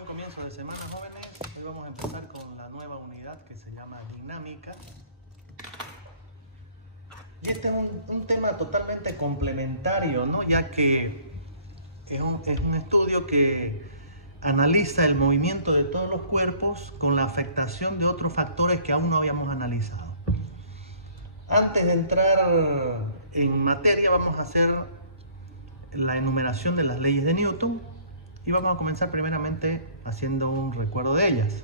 buen comienzo de semana, jóvenes. Hoy vamos a empezar con la nueva unidad que se llama dinámica. Y este es un tema totalmente complementario, ¿no? Ya que es un estudio que analiza el movimiento de todos los cuerpos con la afectación de otros factores que aún no habíamos analizado. Antes de entrar en materia, vamos a hacer la enumeración de las leyes de Newton y vamos a comenzar primeramente haciendo un recuerdo de ellas.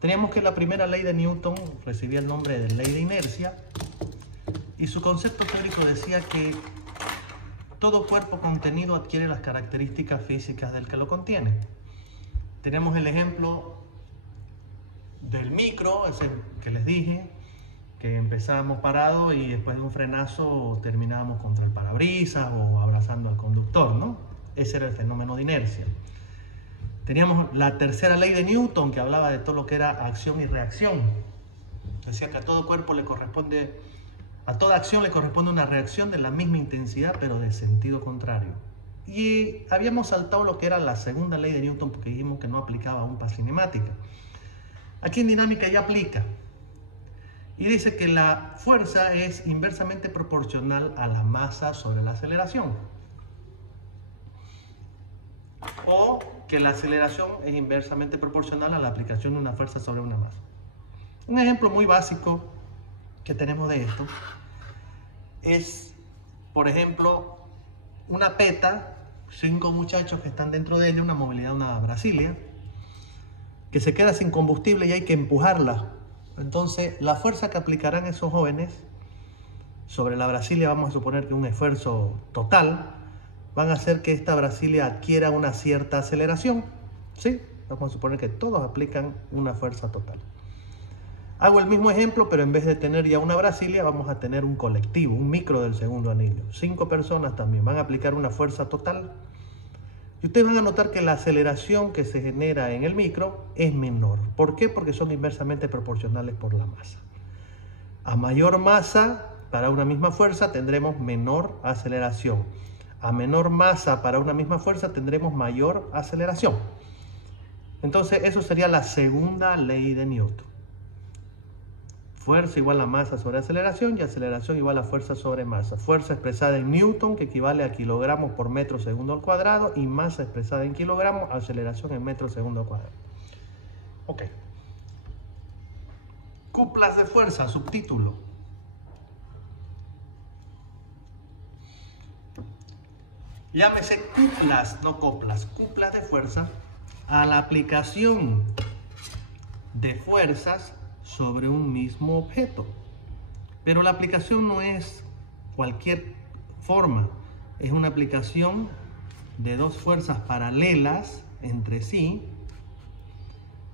Teníamos que la primera ley de Newton recibía el nombre de ley de inercia y su concepto teórico decía que todo cuerpo contenido adquiere las características físicas del que lo contiene. Tenemos el ejemplo del micro, ese que les dije, que empezábamos parado y después de un frenazo terminábamos contra el parabrisas o abrazando al conductor, ¿no? Ese era el fenómeno de inercia. Teníamos la tercera ley de Newton que hablaba de todo lo que era acción y reacción. Decía que a todo cuerpo le corresponde, a toda acción le corresponde una reacción de la misma intensidad pero de sentido contrario. Y habíamos saltado lo que era la segunda ley de Newton porque dijimos que no aplicaba aún para cinemática. Aquí en dinámica ya aplica. Y dice que la fuerza es inversamente proporcional a la masa sobre la aceleración. O que la aceleración es inversamente proporcional a la aplicación de una fuerza sobre una masa. Un ejemplo muy básico que tenemos de esto es, por ejemplo, una peta, 5 muchachos que están dentro de ella, una movilidad, una Brasilia, que se queda sin combustible y hay que empujarla. Entonces, la fuerza que aplicarán esos jóvenes sobre la Brasilia, vamos a suponer que un esfuerzo total, van a hacer que esta Brasilia adquiera una cierta aceleración, ¿sí? Vamos a suponer que todos aplican una fuerza total. Hago el mismo ejemplo, pero en vez de tener ya una Brasilia, vamos a tener un colectivo, un micro del segundo anillo. 5 personas también van a aplicar una fuerza total. Y ustedes van a notar que la aceleración que se genera en el micro es menor. ¿Por qué? Porque son inversamente proporcionales por la masa. A mayor masa para una misma fuerza tendremos menor aceleración. A menor masa para una misma fuerza tendremos mayor aceleración. Entonces eso sería la segunda ley de Newton. Fuerza igual a masa sobre aceleración y aceleración igual a fuerza sobre masa. Fuerza expresada en Newton, que equivale a kilogramos por metro segundo al cuadrado, y masa expresada en kilogramos, aceleración en metro segundo al cuadrado. Ok. Cuplas de fuerza, subtítulo. Llámese cuplas, no coplas, cuplas de fuerza a la aplicación de fuerzas sobre un mismo objeto. Pero la aplicación no es cualquier forma, es una aplicación de dos fuerzas paralelas entre sí,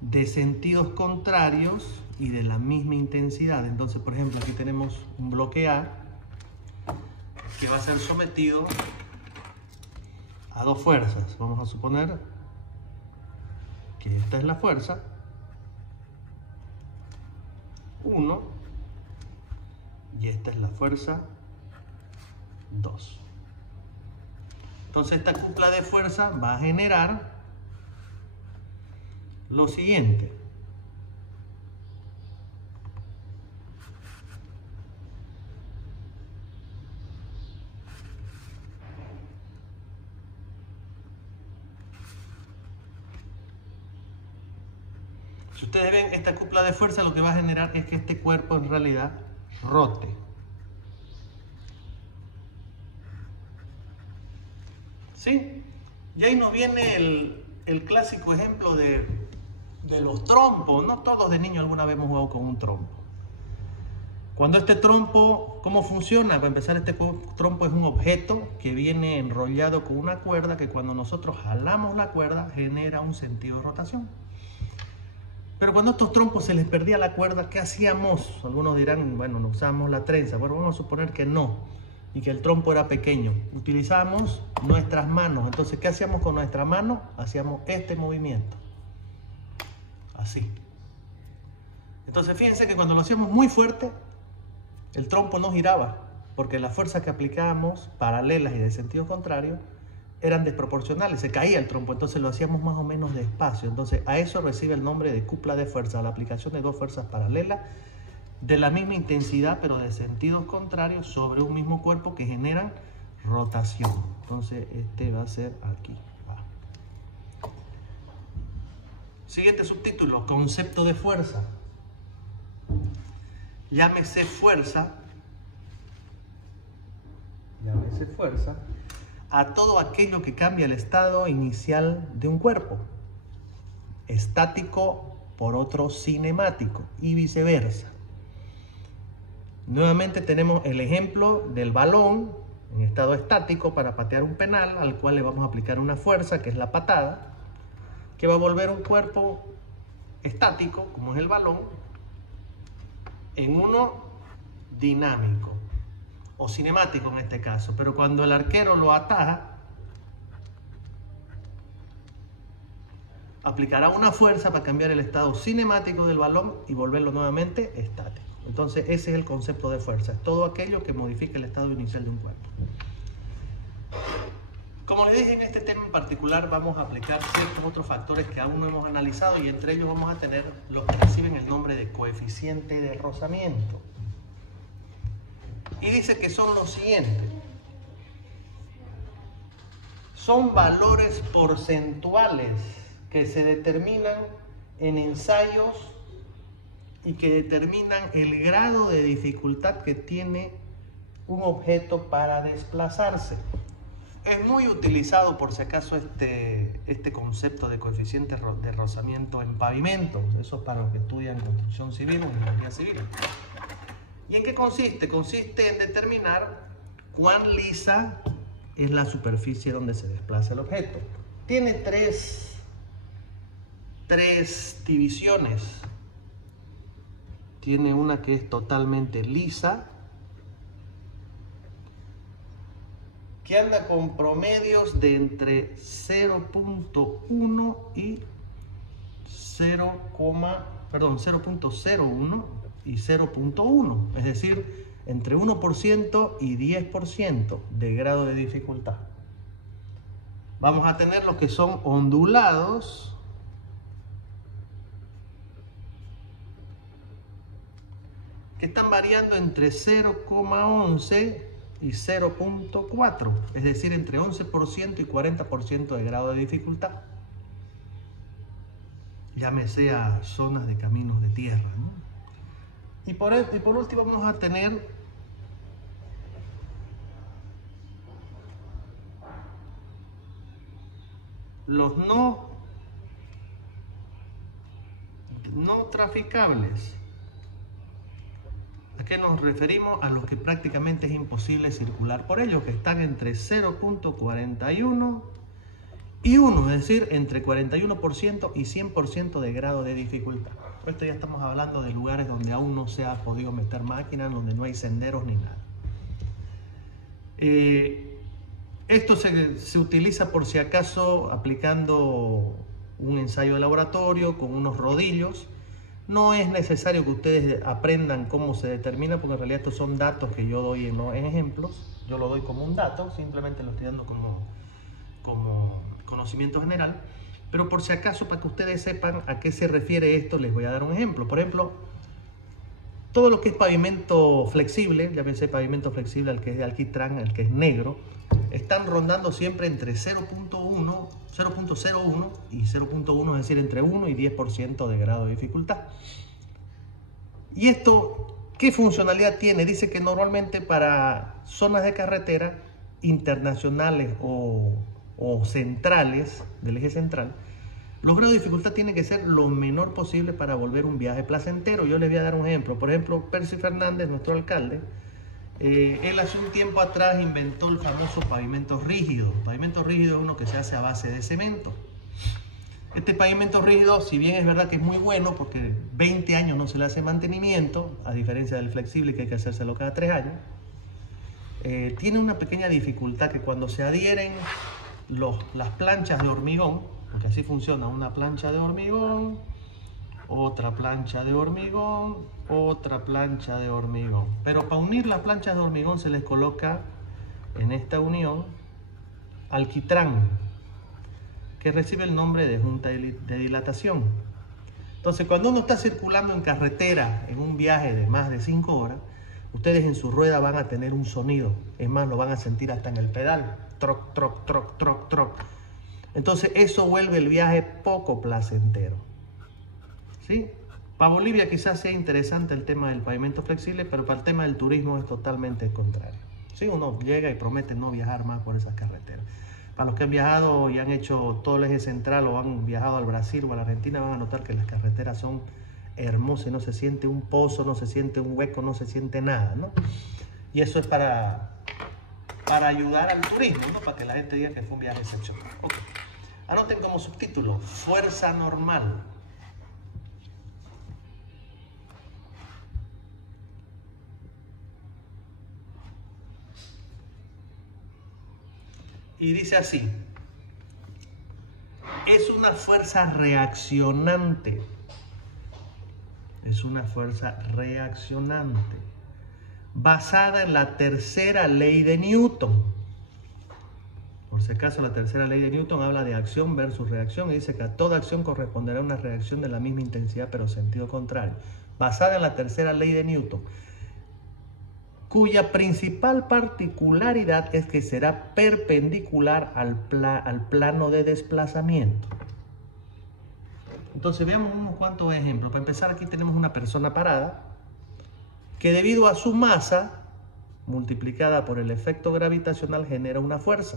de sentidos contrarios y de la misma intensidad. Entonces, por ejemplo, aquí tenemos un bloque A que va a ser sometido a dos fuerzas. Vamos a suponer que esta es la fuerza 1 y esta es la fuerza 2. Entonces esta cupla de fuerza va a generar lo siguiente. Si ustedes ven, esta cupla de fuerza lo que va a generar es que este cuerpo en realidad rote. ¿Sí? Y ahí nos viene el clásico ejemplo de los trompos, ¿no? Todos de niños alguna vez hemos jugado con un trompo. Cuando este trompo, ¿cómo funciona? Para empezar, este trompo es un objeto que viene enrollado con una cuerda que cuando nosotros jalamos la cuerda genera un sentido de rotación. Pero cuando a estos trompos se les perdía la cuerda, ¿qué hacíamos? Algunos dirán, bueno, no usábamos la trenza. Bueno, vamos a suponer que no, y que el trompo era pequeño. Utilizábamos nuestras manos. Entonces, ¿qué hacíamos con nuestra mano? Hacíamos este movimiento. Así. Entonces, fíjense que cuando lo hacíamos muy fuerte, el trompo no giraba, porque la fuerza que aplicábamos, paralelas y de sentido contrario, eran desproporcionales, se caía el trompo, entonces lo hacíamos más o menos despacio. Entonces a eso recibe el nombre de cupla de fuerza, la aplicación de dos fuerzas paralelas de la misma intensidad pero de sentidos contrarios sobre un mismo cuerpo que generan rotación. Entonces este va a ser aquí. Siguiente subtítulo, concepto de fuerza. Llámese fuerza a todo aquello que cambia el estado inicial de un cuerpo, estático por otro cinemático y viceversa. Nuevamente tenemos el ejemplo del balón en estado estático para patear un penal, al cual le vamos a aplicar una fuerza que es la patada, que va a volver un cuerpo estático, como es el balón, en uno dinámico o cinemático en este caso. Pero cuando el arquero lo ataja, aplicará una fuerza para cambiar el estado cinemático del balón y volverlo nuevamente estático. Entonces ese es el concepto de fuerza, es todo aquello que modifica el estado inicial de un cuerpo. Como les dije, en este tema en particular vamos a aplicar ciertos otros factores que aún no hemos analizado, y entre ellos vamos a tener los que reciben el nombre de coeficiente de rozamiento. Y dice que son los siguientes. Son valores porcentuales que se determinan en ensayos y que determinan el grado de dificultad que tiene un objeto para desplazarse. Es muy utilizado, por si acaso, este concepto de coeficiente de rozamiento en pavimento. Eso es para los que estudian construcción civil o ingeniería civil. ¿Y en qué consiste? Consiste en determinar cuán lisa es la superficie donde se desplaza el objeto. Tiene tres divisiones. Tiene una que es totalmente lisa, que anda con promedios de entre 0.1 y 0.01 y 0.1, es decir, entre 1% y 10% de grado de dificultad. Vamos a tener los que son ondulados, que están variando entre 0,11 y 0.4, es decir, entre 11% y 40% de grado de dificultad. Llámese a zonas de caminos de tierra, ¿no? Y por último vamos a tener los no traficables. ¿A qué nos referimos? A los que prácticamente es imposible circular por ellos, que están entre 0.41 y 1, es decir, entre 41% y 100% de grado de dificultad. Esto ya estamos hablando de lugares donde aún no se ha podido meter máquinas, donde no hay senderos ni nada. Esto se utiliza, por si acaso, aplicando un ensayo de laboratorio con unos rodillos. No es necesario que ustedes aprendan cómo se determina, porque en realidad estos son datos que yo doy en ejemplos. Yo lo doy como un dato, simplemente lo estoy dando como conocimiento general. Pero por si acaso, para que ustedes sepan a qué se refiere esto, les voy a dar un ejemplo. Por ejemplo, todo lo que es pavimento flexible, ya pensé pavimento flexible, el que es de alquitrán, el que es negro, están rondando siempre entre 0.01 y 0.1, es decir, entre 1 y 10% de grado de dificultad. ¿Y esto qué funcionalidad tiene? Dice que normalmente para zonas de carretera internacionales o centrales, del eje central, los grados de dificultad tienen que ser lo menor posible para volver un viaje placentero. Yo les voy a dar un ejemplo. Por ejemplo, Percy Fernández, nuestro alcalde, él hace un tiempo atrás inventó el famoso pavimento rígido. El pavimento rígido es uno que se hace a base de cemento. Este pavimento rígido, si bien es verdad que es muy bueno, porque 20 años no se le hace mantenimiento, a diferencia del flexible que hay que hacérselo cada 3 años, tiene una pequeña dificultad, que cuando se adhieren las planchas de hormigón, porque así funciona, una plancha de hormigón, otra plancha de hormigón, otra plancha de hormigón. Pero para unir las planchas de hormigón se les coloca en esta unión alquitrán, que recibe el nombre de junta de dilatación. Entonces, cuando uno está circulando en carretera en un viaje de más de 5 horas, ustedes en su rueda van a tener un sonido. Es más, lo van a sentir hasta en el pedal. Troc, troc, troc, troc, troc. Entonces, eso vuelve el viaje poco placentero. ¿Sí? Para Bolivia quizás sea interesante el tema del pavimento flexible, pero para el tema del turismo es totalmente el contrario. ¿Sí? Uno llega y promete no viajar más por esas carreteras. Para los que han viajado y han hecho todo el eje central o han viajado al Brasil o a la Argentina, van a notar que las carreteras son hermosas, no se siente un pozo, no se siente un hueco, no se siente nada, ¿no? Y eso es para ayudar al turismo, ¿no? Para que la gente diga que fue un viaje excepcional. Okay. Anoten como subtítulo, fuerza normal. Y dice así, es una fuerza reaccionante. Es una fuerza reaccionante, basada en la tercera ley de Newton. Por si acaso, la tercera ley de Newton habla de acción versus reacción y dice que a toda acción corresponderá una reacción de la misma intensidad pero sentido contrario. Basada en la tercera ley de Newton, cuya principal particularidad es que será perpendicular al plano de desplazamiento. Entonces veamos unos cuantos ejemplos. Para empezar, aquí tenemos una persona parada que debido a su masa multiplicada por el efecto gravitacional genera una fuerza.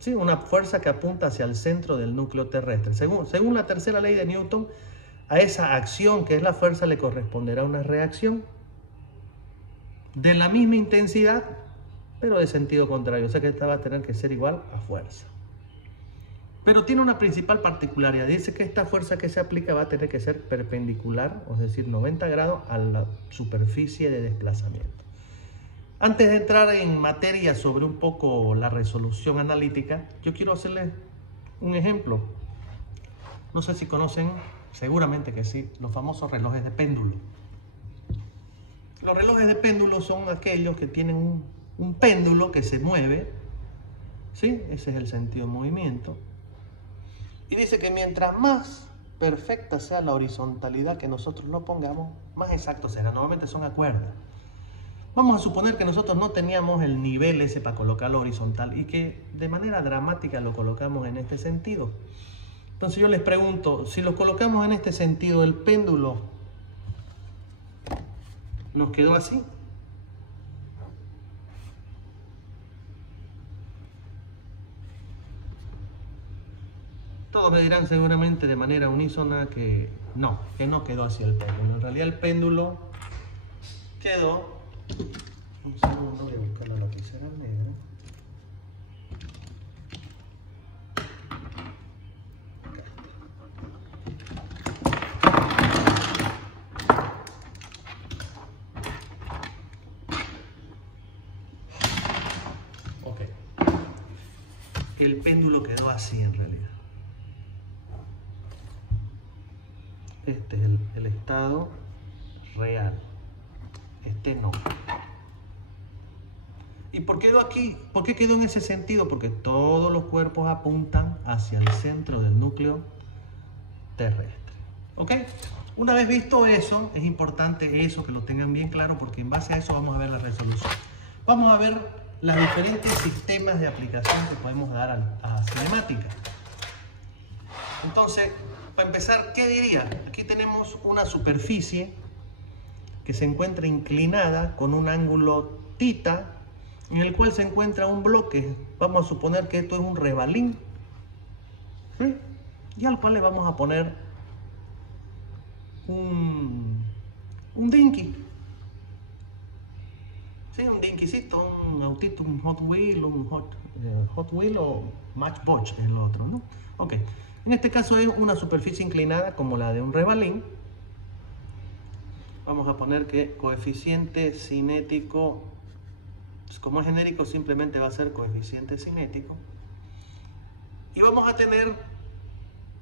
¿Sí? Una fuerza que apunta hacia el centro del núcleo terrestre. Según la tercera ley de Newton, a esa acción que es la fuerza le corresponderá una reacción de la misma intensidad, pero de sentido contrario. O sea que esta va a tener que ser igual a fuerza. Pero tiene una principal particularidad. Dice que esta fuerza que se aplica va a tener que ser perpendicular, es decir, 90 grados a la superficie de desplazamiento. Antes de entrar en materia sobre un poco la resolución analítica, yo quiero hacerles un ejemplo. No sé si conocen, seguramente que sí, los famosos relojes de péndulo. Los relojes de péndulo son aquellos que tienen un péndulo que se mueve, ¿sí? Ese es el sentido de movimiento. Y dice que mientras más perfecta sea la horizontalidad que nosotros lo pongamos, más exacto será. Normalmente son a cuerda. Vamos a suponer que nosotros no teníamos el nivel ese para colocarlo horizontal y que de manera dramática lo colocamos en este sentido. Entonces yo les pregunto, si lo colocamos en este sentido, el péndulo nos quedó así. Todos me dirán seguramente de manera unísona que no quedó así el péndulo. En realidad el péndulo quedó... Un segundo, voy a buscar la lapicera negra. Ok. El péndulo quedó así en realidad. Este es el estado real. Este no. ¿Y por qué quedó aquí? ¿Por qué quedó en ese sentido? Porque todos los cuerpos apuntan hacia el centro del núcleo terrestre. ¿Ok? Una vez visto eso, es importante eso, que lo tengan bien claro, porque en base a eso vamos a ver la resolución. Vamos a ver los diferentes sistemas de aplicación que podemos dar a cinemática. Entonces, para empezar, ¿qué diría? Aquí tenemos una superficie que se encuentra inclinada con un ángulo θ, en el cual se encuentra un bloque. Vamos a suponer que esto es un rebalín, ¿sí? Y al cual le vamos a poner un dinky, ¿sí? Un dinkycito, un autito, un Hot Wheel, Hot Wheel o Matchbox es el otro, ¿no? Ok. En este caso es una superficie inclinada como la de un rebalín. Vamos a poner que coeficiente cinético, como es genérico, simplemente va a ser coeficiente cinético. Y vamos a tener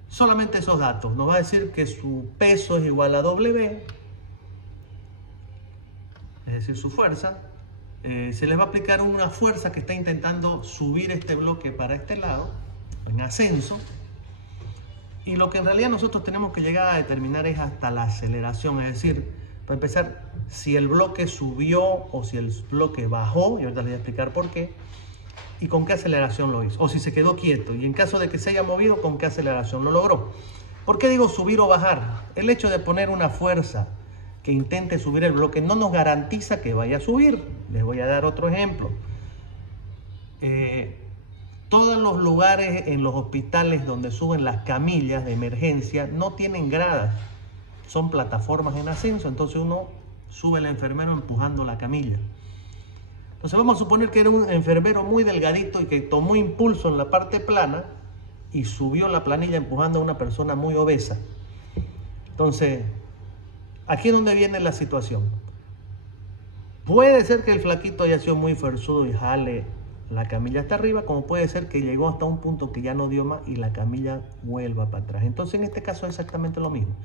solamente esos datos. Nos va a decir que su peso es igual a W, es decir, su fuerza. se les va a aplicar una fuerza que está intentando subir este bloque para este lado, en ascenso, y lo que en realidad nosotros tenemos que llegar a determinar es hasta la aceleración, es decir, para empezar, si el bloque subió o si el bloque bajó, y ahorita les voy a explicar por qué, y con qué aceleración lo hizo, o si se quedó quieto, y en caso de que se haya movido, con qué aceleración lo logró. ¿Por qué digo subir o bajar? El hecho de poner una fuerza que intente subir el bloque no nos garantiza que vaya a subir. Les voy a dar otro ejemplo. Todos los lugares en los hospitales donde suben las camillas de emergencia no tienen gradas, son plataformas en ascenso, entonces uno sube el enfermero empujando la camilla. Entonces vamos a suponer que era un enfermero muy delgadito y que tomó impulso en la parte plana y subió la planilla empujando a una persona muy obesa. Entonces, aquí es donde viene la situación. Puede ser que el flaquito haya sido muy fuerzudo y jale la camilla hasta arriba, como puede ser que llegó hasta un punto que ya no dio más y la camilla vuelva para atrás. Entonces, en este caso es exactamente lo mismo.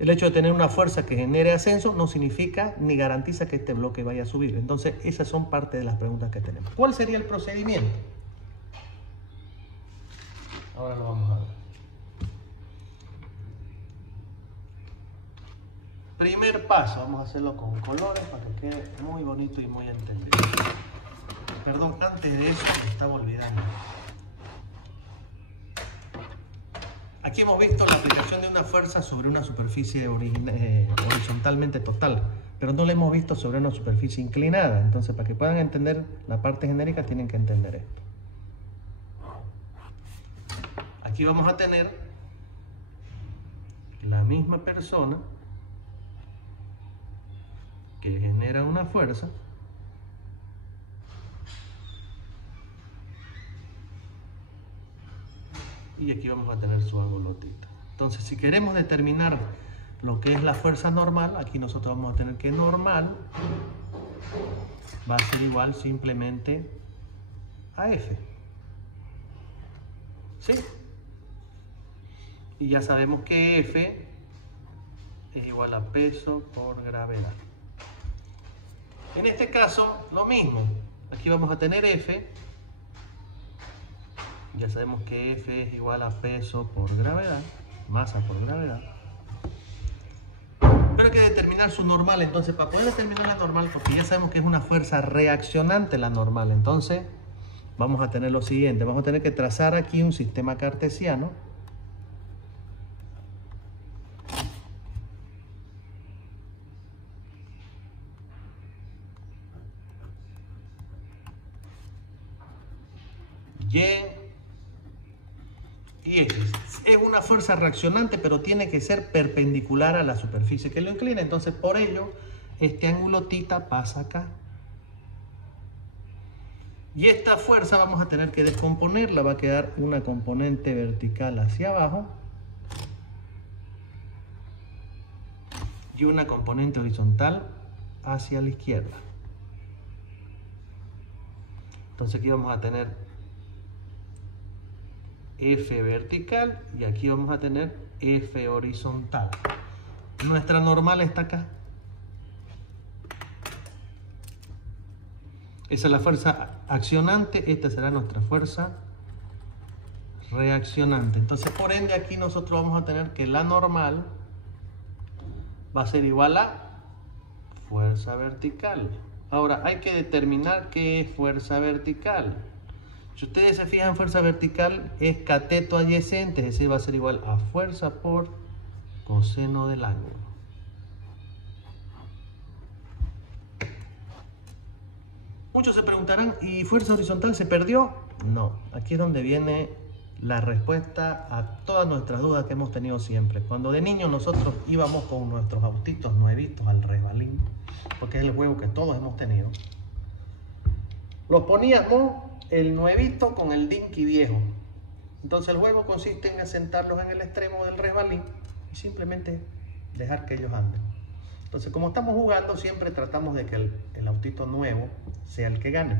El hecho de tener una fuerza que genere ascenso no significa ni garantiza que este bloque vaya a subir. Entonces, esas son parte de las preguntas que tenemos. ¿Cuál sería el procedimiento? Ahora lo vamos a ver. Primer paso, vamos a hacerlo con colores para que quede muy bonito y muy entendido. Perdón, antes de eso me estaba olvidando. Aquí hemos visto la aplicación de una fuerza sobre una superficie horizontalmente total, pero no la hemos visto sobre una superficie inclinada. Entonces, para que puedan entender la parte genérica, tienen que entender esto. Aquí vamos a tener la misma persona que genera una fuerza y aquí vamos a tener su angulotita. Entonces, si queremos determinar lo que es la fuerza normal, aquí nosotros vamos a tener que normal va a ser igual simplemente a F. ¿Sí? Y ya sabemos que F es igual a peso por gravedad. En este caso, lo mismo. Aquí vamos a tener F. Ya sabemos que F es igual a peso por gravedad, masa por gravedad. Pero hay que determinar su normal. Entonces, para poder determinar la normal, porque ya sabemos que es una fuerza reaccionante la normal, entonces vamos a tener lo siguiente. Vamos a tener que trazar aquí un sistema cartesiano. Y es una fuerza reaccionante, pero tiene que ser perpendicular a la superficie que lo inclina. Entonces, por ello, este ángulo θ pasa acá. Y esta fuerza vamos a tener que descomponerla. Va a quedar una componente vertical hacia abajo y una componente horizontal hacia la izquierda. Entonces aquí vamos a tener F vertical y aquí vamos a tener F horizontal. Nuestra normal está acá. Esa es la fuerza accionante, esta será nuestra fuerza reaccionante. Entonces, por ende, aquí nosotros vamos a tener que la normal va a ser igual a fuerza vertical. Ahora, hay que determinar qué es fuerza vertical. Si ustedes se fijan, fuerza vertical es cateto adyacente, es decir, va a ser igual a fuerza por coseno del ángulo. Muchos se preguntarán, ¿y fuerza horizontal se perdió? No, aquí es donde viene la respuesta a todas nuestras dudas que hemos tenido siempre. Cuando de niños nosotros íbamos con nuestros autitos nuevitos al resbalín, porque es el juego que todos hemos tenido, los poníamos el nuevito con el dinky viejo. Entonces el juego consiste en sentarlos en el extremo del resbalín y simplemente dejar que ellos anden. Entonces, como estamos jugando, siempre tratamos de que el autito nuevo sea el que gane.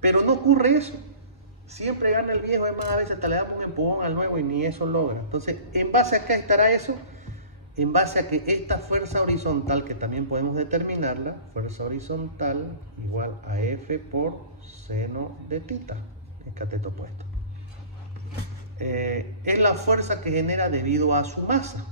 Pero no ocurre eso. Siempre gana el viejo, además a veces hasta le damos un empujón al nuevo y ni eso logra. Entonces, en base a qué estará eso, en base a que esta fuerza horizontal, que también podemos determinarla, fuerza horizontal igual a F por seno de tita, el cateto opuesto. Es la fuerza que genera debido a su masa,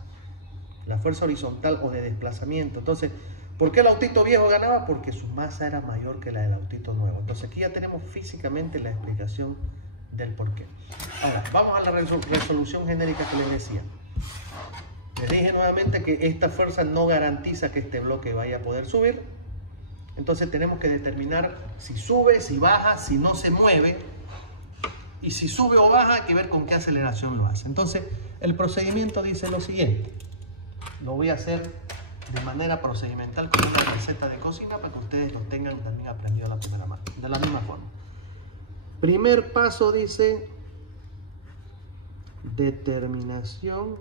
la fuerza horizontal o de desplazamiento. Entonces, ¿por qué el autito viejo ganaba? Porque su masa era mayor que la del autito nuevo. Entonces aquí ya tenemos físicamente la explicación del por qué. Ahora, vamos a la resolución genérica que les decía. Les dije nuevamente que esta fuerza no garantiza que este bloque vaya a poder subir. Entonces tenemos que determinar si sube, si baja, si no se mueve. Y si sube o baja, hay que ver con qué aceleración lo hace. Entonces, el procedimiento dice lo siguiente. Lo voy a hacer de manera procedimental con una receta de cocina para que ustedes lo tengan también aprendido de la misma forma. Primer paso dice determinación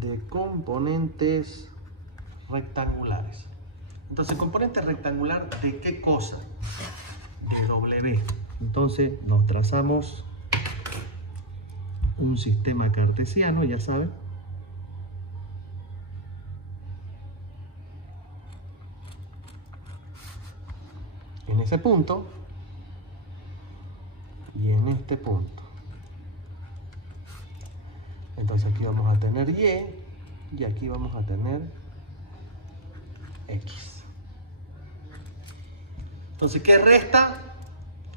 de componentes rectangulares. Entonces, componente rectangular, ¿de qué cosa? De W. Entonces, nos trazamos un sistema cartesiano, ya saben. En ese punto y en este punto. Entonces aquí vamos a tener y aquí vamos a tener X. Entonces, ¿qué resta?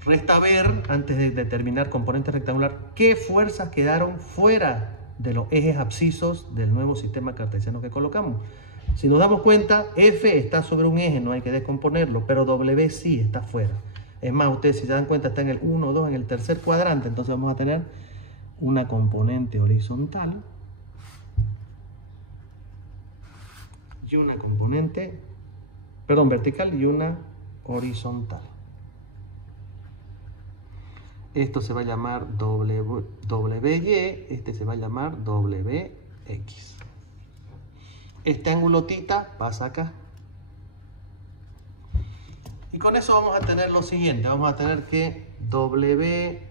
Resta ver, antes de determinar componente rectangular, qué fuerzas quedaron fuera de los ejes abscisos del nuevo sistema cartesiano que colocamos. Si nos damos cuenta, F está sobre un eje, no hay que descomponerlo, pero W sí está fuera. Es más, ustedes si se dan cuenta está en el 1, 2, en el tercer cuadrante, entonces vamos a tener una componente horizontal y una componente, perdón, vertical y una horizontal. Esto se va a llamar WY, este se va a llamar WX. Este ángulo θ pasa acá. Y con eso vamos a tener lo siguiente. Vamos a tener que WX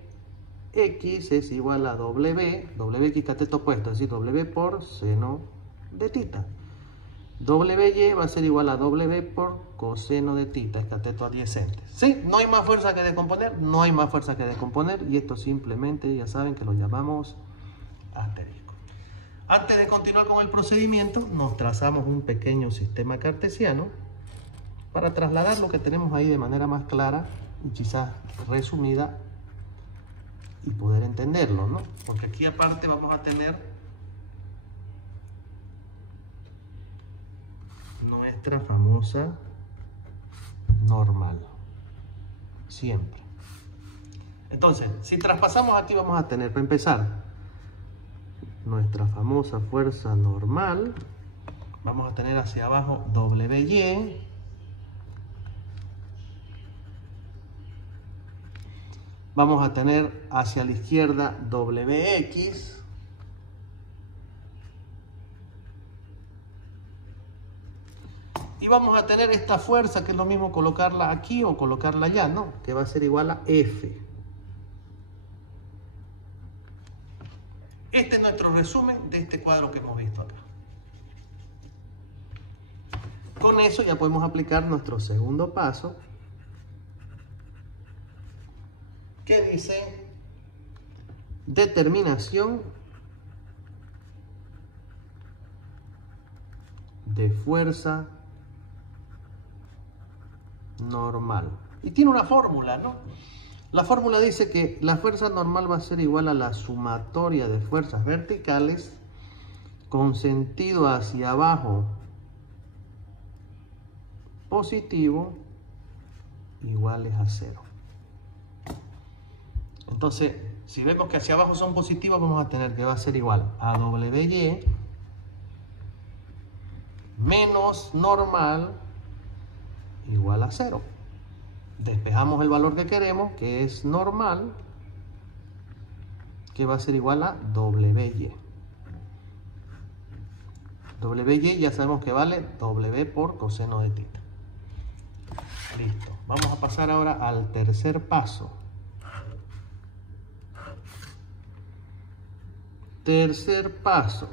es igual a WX cateto opuesto, es decir, W por seno de θ. WY va a ser igual a W por coseno de θ, es cateto adyacente. ¿Sí? No hay más fuerza que descomponer, no hay más fuerza que descomponer, y esto simplemente ya saben que lo llamamos asterisco. Antes de continuar con el procedimiento, nos trazamos un pequeño sistema cartesiano para trasladar lo que tenemos ahí de manera más clara y quizás resumida y poder entenderlo, ¿no? Porque aquí aparte vamos a tener nuestra famosa normal, siempre. Entonces, si traspasamos aquí vamos a tener, para empezar, nuestra famosa fuerza normal. Vamos a tener hacia abajo WY. Vamos a tener hacia la izquierda WX. Y vamos a tener esta fuerza, que es lo mismo colocarla aquí o colocarla allá, ¿no? Que va a ser igual a F. Este es nuestro resumen de este cuadro que hemos visto acá. Con eso ya podemos aplicar nuestro segundo paso, que dice determinación de fuerza normal. Y tiene una fórmula, ¿no? La fórmula dice que la fuerza normal va a ser igual a la sumatoria de fuerzas verticales con sentido hacia abajo positivo iguales a 0. Entonces, si vemos que hacia abajo son positivos, vamos a tener que va a ser igual a WY menos normal igual a 0. Despejamos el valor que queremos, que es normal, que va a ser igual a WY. WY ya sabemos que vale W por coseno de θ. Listo. Vamos a pasar ahora al tercer paso. tercer paso.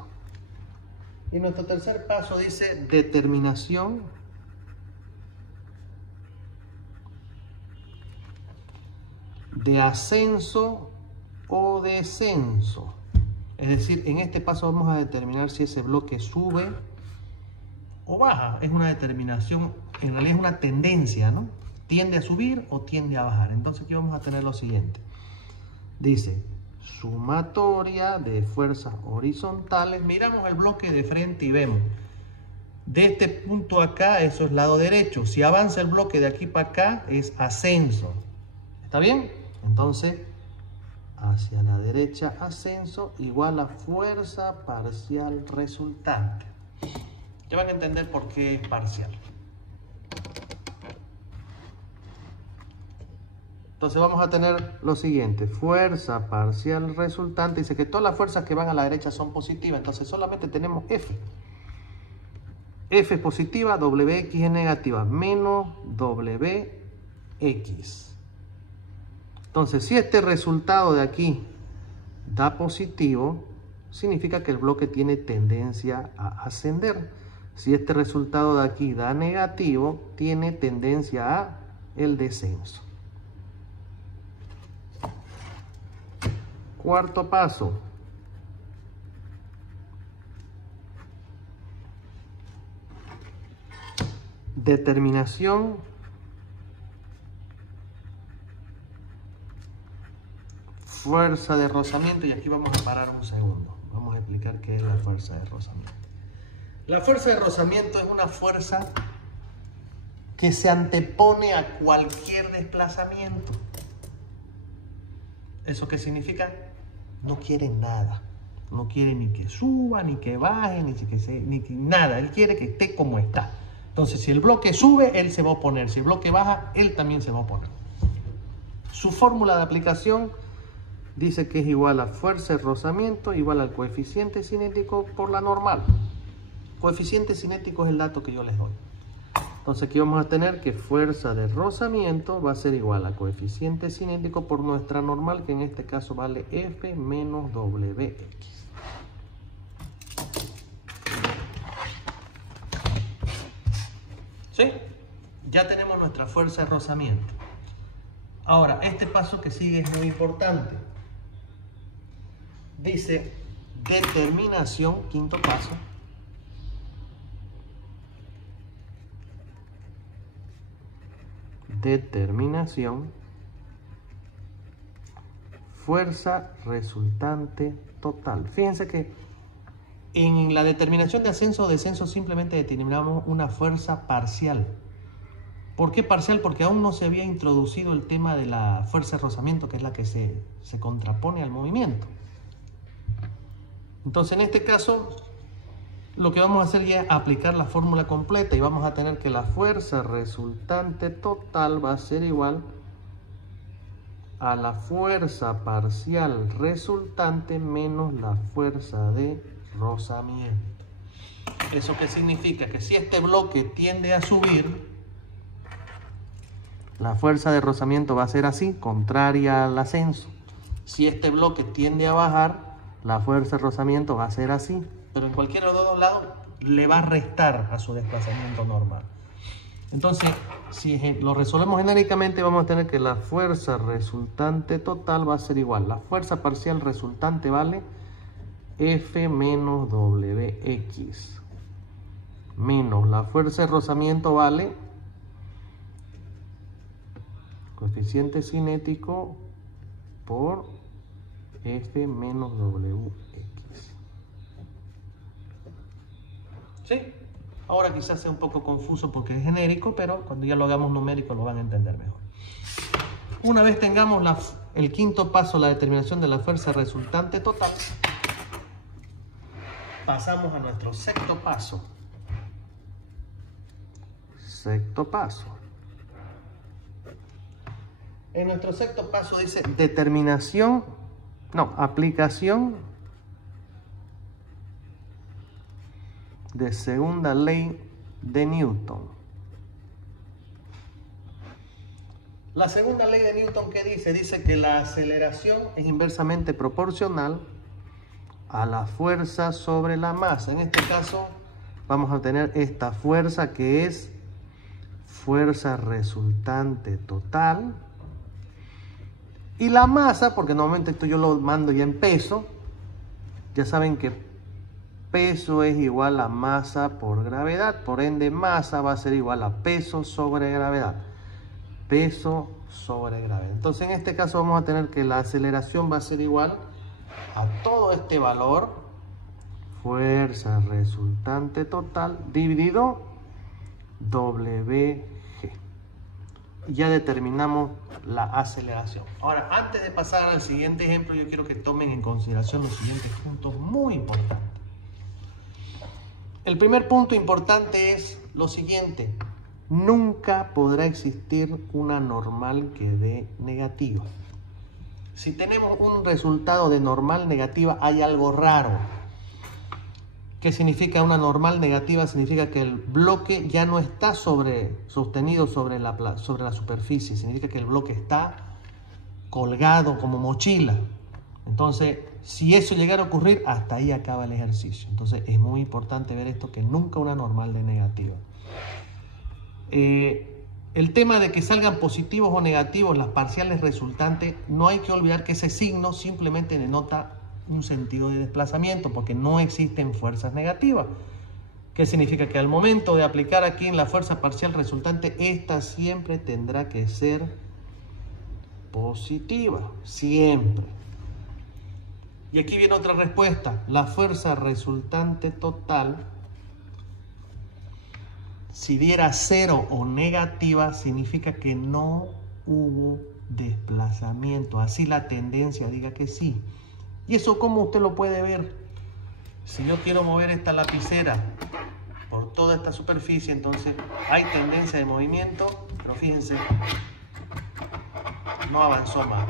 Y nuestro tercer paso dice determinación de ascenso o descenso. Es decir, en este paso vamos a determinar si ese bloque sube o baja. Es una determinación, en realidad es una tendencia, ¿no? Tiende a subir o tiende a bajar. Entonces aquí vamos a tener lo siguiente. Dice, sumatoria de fuerzas horizontales. Miramos el bloque de frente y vemos. De este punto acá, eso es lado derecho. Si avanza el bloque de aquí para acá, es ascenso. ¿Está bien? Entonces, hacia la derecha, ascenso igual a fuerza parcial resultante. Ya van a entender por qué es parcial. Entonces vamos a tener lo siguiente, fuerza parcial resultante. Dice que todas las fuerzas que van a la derecha son positivas, entonces solamente tenemos F. F es positiva, WX es negativa, menos WX. Entonces, si este resultado de aquí da positivo, significa que el bloque tiene tendencia a ascender. Si este resultado de aquí da negativo, tiene tendencia a el descenso. Cuarto paso. Determinación fuerza de rozamiento, y aquí vamos a parar un segundo. Vamos a explicar qué es la fuerza de rozamiento. La fuerza de rozamiento es una fuerza que se antepone a cualquier desplazamiento. ¿Eso qué significa? No quiere nada. No quiere ni que suba, ni que baje, ni que nada. Él quiere que esté como está. Entonces, si el bloque sube, él se va a oponer. Si el bloque baja, él también se va a oponer. Su fórmula de aplicación dice que es igual a fuerza de rozamiento igual al coeficiente cinético por la normal. Coeficiente cinético es el dato que yo les doy. Entonces aquí vamos a tener que fuerza de rozamiento va a ser igual a coeficiente cinético por nuestra normal, que en este caso vale F menos WX. ¿Sí? Ya tenemos nuestra fuerza de rozamiento. Ahora, este paso que sigue es muy importante. Dice determinación, quinto paso. Determinación fuerza resultante total. Fíjense que en la determinación de ascenso o descenso simplemente determinamos una fuerza parcial. ¿Por qué parcial? Porque aún no se había introducido el tema de la fuerza de rozamiento, que es la que se contrapone al movimiento. Entonces, en este caso, lo que vamos a hacer ya es aplicar la fórmula completa y vamos a tener que la fuerza resultante total va a ser igual a la fuerza parcial resultante menos la fuerza de rozamiento. ¿Eso qué significa? Que si este bloque tiende a subir, la fuerza de rozamiento va a ser así, contraria al ascenso. Si este bloque tiende a bajar, la fuerza de rozamiento va a ser así, pero en cualquiera de los dos lados le va a restar a su desplazamiento normal. Entonces, si lo resolvemos genéricamente, vamos a tener que la fuerza resultante total va a ser igual. La fuerza parcial resultante vale F menos WX. Menos la fuerza de rozamiento vale coeficiente cinético por F menos WX. ¿Sí? Ahora quizás sea un poco confuso porque es genérico, pero cuando ya lo hagamos numérico lo van a entender mejor. Una vez tengamos el quinto paso, la determinación de la fuerza resultante total, pasamos a nuestro sexto paso. Sexto paso. En nuestro sexto paso dice aplicación de segunda ley de Newton. La segunda ley de Newton, ¿qué dice? Dice que la aceleración es inversamente proporcional a la fuerza sobre la masa. En este caso vamos a tener esta fuerza que es fuerza resultante total. Y la masa, porque normalmente esto yo lo mando ya en peso, ya saben que peso es igual a masa por gravedad, por ende masa va a ser igual a peso sobre gravedad. Peso sobre gravedad. Entonces en este caso vamos a tener que la aceleración va a ser igual a todo este valor, fuerza resultante total, dividido WG. Ya determinamos la aceleración. Ahora, antes de pasar al siguiente ejemplo, yo quiero que tomen en consideración los siguientes puntos muy importantes. El primer punto importante es lo siguiente: nunca podrá existir una normal que dé negativa. Si tenemos un resultado de normal negativa, hay algo raro. ¿Qué significa una normal negativa? Significa que el bloque ya no está sostenido sobre la superficie. Significa que el bloque está colgado como mochila. Entonces, si eso llegara a ocurrir, hasta ahí acaba el ejercicio. Entonces, es muy importante ver esto, que nunca una normal de negativa. El tema de que salgan positivos o negativos las parciales resultantes, no hay que olvidar que ese signo simplemente denota un sentido de desplazamiento, porque no existen fuerzas negativas. ¿Qué significa? Que al momento de aplicar aquí en la fuerza parcial resultante, esta siempre tendrá que ser positiva, siempre. Y aquí viene otra respuesta: la fuerza resultante total, si diera cero o negativa, significa que no hubo desplazamiento, así la tendencia diga que sí. ¿Y eso cómo usted lo puede ver? Si yo quiero mover esta lapicera por toda esta superficie, entonces hay tendencia de movimiento, pero fíjense, no avanzó más.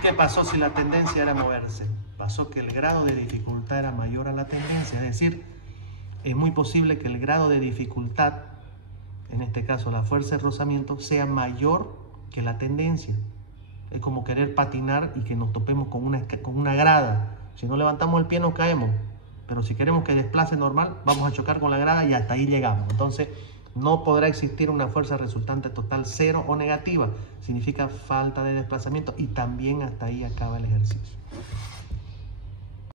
¿Qué pasó si la tendencia era moverse? Pasó que el grado de dificultad era mayor a la tendencia, es decir, es muy posible que el grado de dificultad, en este caso la fuerza de rozamiento, sea mayor que la tendencia. Es como querer patinar y que nos topemos con una grada. Si no levantamos el pie nos caemos, pero si queremos que desplace normal, vamos a chocar con la grada y hasta ahí llegamos. Entonces no podrá existir una fuerza resultante total cero o negativa. Significa falta de desplazamiento y también hasta ahí acaba el ejercicio.